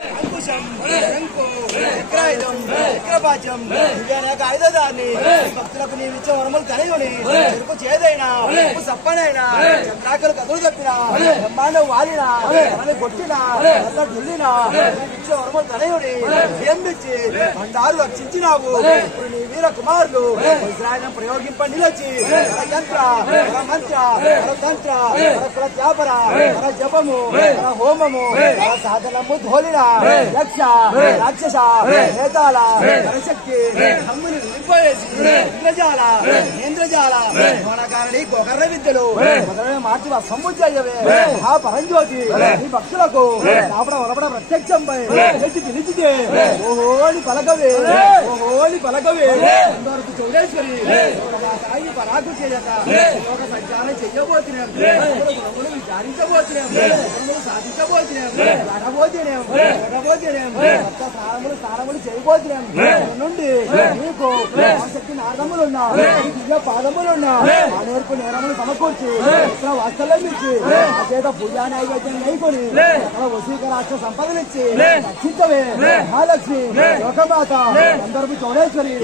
అంకుశం శంకు చక్రాయుధం చక్రపాచం దివ్యానేక ఆయుధాన్ని భక్తులకు నీవిచ్చే వరములు తనయుని చెరుకు చేదైనా ఉప్పు సప్పనైనా చక్రాకలు కదులు తప్పినా బ్రహ్మాండం వాలినా మనల్ని కొట్టినా అట్లా ఢిల్లినా నీవిచ్చే వరములు తనయుని జయంబిచ్చి బండారు రక్షించినావు. ఇప్పుడు నీ వీర కుమారులు ఇజ్రాయల్ ప్రయోగింప నిలచి యంత్ర మంత్ర తంత్ర ప్రత్యాపర జపము హోమము సాధనము ధోలిన యక్ష రాక్షస నేతాల పరశక్తి అమ్ముని నిలిపోయేసి ఇంద్రజాల నేంద్రజాల హోనకారణి గోకర్ణ విద్యలు మొదలైన మార్చి సముద్రయ్యవే ఆ పరంజ్యోతి ఈ భక్తులకు రాపడ వరపడ ప్రత్యక్షంపై ఎత్తి పిలిచితే ఓహోని పలకవే ఓహోని పలకవే ఇంతవరకు చౌడేశ్వరి సాయి పరాకు చేయక యోగ సంచారం చెయ్యబోతున్నాం విచారించబోతున్నాం సాధించబోతున్నాం స్నానములు చేయబోతున్నాం నుండి నీకు శక్తి నాదములున్నా దివ్య పాదములున్నా ఆ నేర్పు నేరములు సమకూర్చి వాస్తవం ఇచ్చి ఆ చేత పూజా నైవేద్యం నైకొని అక్కడ వసీకరాష్ట్ర సంపదనిచ్చి రక్షించవే మహాలక్ష్మి లోకమాత అందరూ చౌడేశ్వరి